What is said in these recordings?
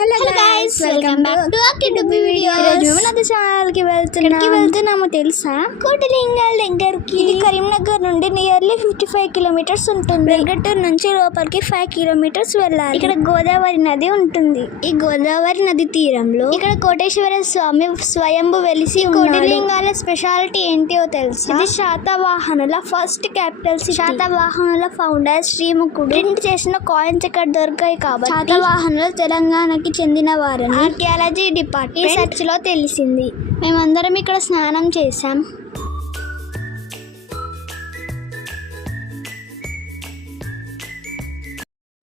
Hello guys, welcome back to అక్కిడుబ్బి videos. ఈరోజు మేము నది ఛానల్కి వెళ్తున్నాము తెలుసా? కోటిలింగాల దగ్గరికి. ఇది కరీంనగర్ నుండి నియర్లీ 55 కిలోమీటర్స్ ఉంటుంది. వెల్గటూర్ నుంచి లోపలికి 5 కిలోమీటర్స్ వెళ్ళాలి. ఇక్కడ గోదావరి నది ఉంటుంది. ఈ గోదావరి నది తీరంలో ఇక్కడ కోటేశ్వర స్వామి స్వయంభు వెలిసి కోటిలింగాల స్పెషాలిటీ ఏంటో తెలుసా? ఇది శాతవాహనుల ఫస్ట్ క్యాపిటల్. శాతవాహనుల ఫౌండర్ శ్రీముఖుడు ప్రింట్ చేసిన కాయిన్స్ ఇక్కడ దొరికాయి కాబట్టి శాతవాహనులు తెలంగాణకి చెందిన వారని ఆర్కియాలజీ డిపార్ట్మెంట్ రీసెర్చ్ లో తెలిసింది. మేమందరం ఇక్కడ స్నానం చేశాం.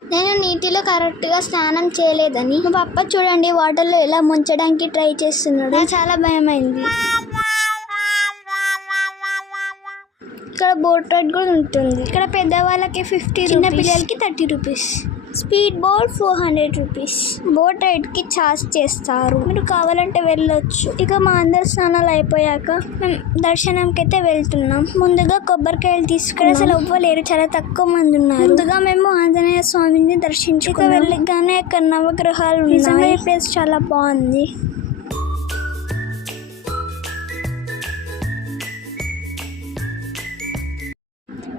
నేను నీటిలో కరెక్ట్ గా స్నానం చేయలేదని మా పప్ప చూడండి వాటర్ లో ఎలా ముంచడానికి ట్రై చేస్తున్నాడు. చాలా భయమైంది. ఇక్కడ బోట్ రైడ్ కూడా ఉంటుంది. ఇక్కడ పెద్దవాళ్ళకి 50, చిన్న పిల్లలకి 30 rupees. Speed boat 400 rupees. Boat ride కి ఛార్జ్ చేస్తారు. మీరు కావాలంటే వెళ్ళొచ్చు. ఇక మా అందరి స్నానాలు అయిపోయాక మేము దర్శనంకి అయితే వెళ్తున్నాం. ముందుగా కొబ్బరికాయలు తీసుకుని అసలు ఎవ్వలేరు, చాలా తక్కువ మంది ఉన్నారు. ముందుగా మేము ఆంజనేయ స్వామిని దర్శించుకుని వెళ్ళగానే అక్కడ నవగ్రహాలు ఉన్నాయి. ఈ ప్లేస్ చాలా బాగుంది.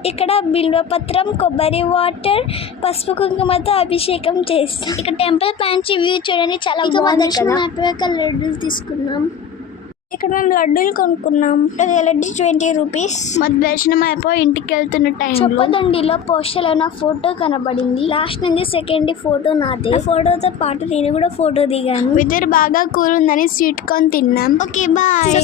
ఇక్కడ బిల్వపత్రం, కొబ్బరి వాటర్, పసుపు కుంకుమతో అభిషేకం చేస్తాం. ఇక్కడ టెంపుల్ పైనుంచి వ్యూ చూడండి, చాలా బాగుంది కదా. లడ్డూలు తీసుకున్నాం. ఇక్కడ మేము లడ్డూలు కొనుక్కున్నాం. లడ్డు 20 రూపీస్. మా దర్శనం అయిపోయి ఇంటికి వెళ్తున్న టైం చొప్పదండిలో పోస్టర్ లో నా ఫోటో కనబడింది. లాస్ట్ నుంచి సెకండ్ ఫోటో నాదే. ఫోటోతో పాటు నేను కూడా ఫోటో దిగాను. వెదర్ బాగా కూల్ ఉందని స్వీట్ కార్న్ తిన్నాం. Okay bye.